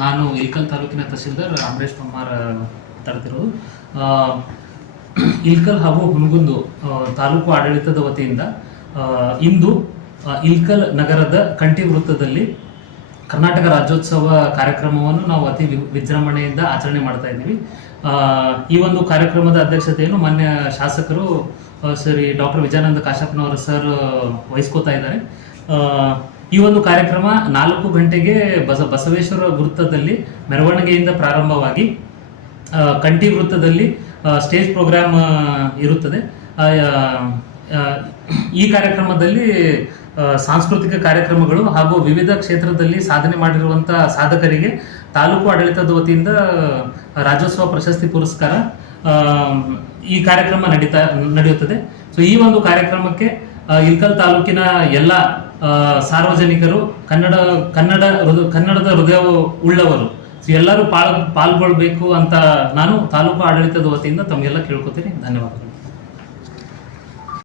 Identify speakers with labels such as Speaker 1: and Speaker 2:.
Speaker 1: ನಾನು ಇಲ್ಕಲ್ ತಾಲೂಕಿನ ತಹಸೀಲ್ದಾರ್ ಅಮರೇಶ್ ಕುಮಾರ್ ಮಾತಾಡ್ತಿರೋದು. ಇಲ್ಕಲ್ ಹಾಗೂ ಹುನಗುಂದು ತಾಲೂಕು ಆಡಳಿತದ ವತಿಯಿಂದ ಇಂದು ಇಲ್ಕಲ್ ನಗರದ ಕಂಠಿ ವೃತ್ತದಲ್ಲಿ ಕರ್ನಾಟಕ ರಾಜ್ಯೋತ್ಸವ ಕಾರ್ಯಕ್ರಮವನ್ನು ನಾವು ಅತಿ ವಿಜೃಂಭಣೆಯಿಂದ ಆಚರಣೆ ಮಾಡ್ತಾ ಇದ್ದೀವಿ. ಈ ಒಂದು ಕಾರ್ಯಕ್ರಮದ ಅಧ್ಯಕ್ಷತೆಯನ್ನು ಮಾನ್ಯ ಶಾಸಕರು ಸರಿ ಡಾಕ್ಟರ್ ವಿಜಯಾನಂದ ಕಾಶಪ್ಪನವರು ಸರ್ ವಹಿಸ್ಕೋತಾ ಇದ್ದಾರೆ. ಈ ಒಂದು ಕಾರ್ಯಕ್ರಮ ನಾಲ್ಕು ಗಂಟೆಗೆ ಬಸ ಬಸವೇಶ್ವರ ವೃತ್ತದಲ್ಲಿ ಮೆರವಣಿಗೆಯಿಂದ ಪ್ರಾರಂಭವಾಗಿ ಕಂಠಿ ವೃತ್ತದಲ್ಲಿ ಸ್ಟೇಜ್ ಪ್ರೋಗ್ರಾಮ್ ಇರುತ್ತದೆ. ಈ ಕಾರ್ಯಕ್ರಮದಲ್ಲಿ ಸಾಂಸ್ಕೃತಿಕ ಕಾರ್ಯಕ್ರಮಗಳು ಹಾಗೂ ವಿವಿಧ ಕ್ಷೇತ್ರದಲ್ಲಿ ಸಾಧನೆ ಮಾಡಿರುವಂತಹ ಸಾಧಕರಿಗೆ ತಾಲೂಕು ಆಡಳಿತದ ವತಿಯಿಂದ ರಾಜ್ಯೋತ್ಸವ ಪ್ರಶಸ್ತಿ ಪುರಸ್ಕಾರ ಈ ಕಾರ್ಯಕ್ರಮ ನಡೀತಾ, ನಡೆಯುತ್ತದೆ. ಸೊ ಈ ಒಂದು ಕಾರ್ಯಕ್ರಮಕ್ಕೆ ಇಲ್ಕಲ್ ತಾಲೂಕಿನ ಎಲ್ಲ ಸಾರ್ವಜನಿಕರು ಕನ್ನಡ ಕನ್ನಡ ಕನ್ನಡದ ಹೃದಯ ಉಳ್ಳವರು. ಎಲ್ಲರೂ ಪಾಲ್, ಪಾಲ್ಗೊಳ್ಬೇಕು ಅಂತ ನಾನು ತಾಲೂಕು ಆಡಳಿತದ ವತಿಯಿಂದ ತಮಗೆಲ್ಲ ಕೇಳ್ಕೊತೀನಿ. ಧನ್ಯವಾದಗಳು.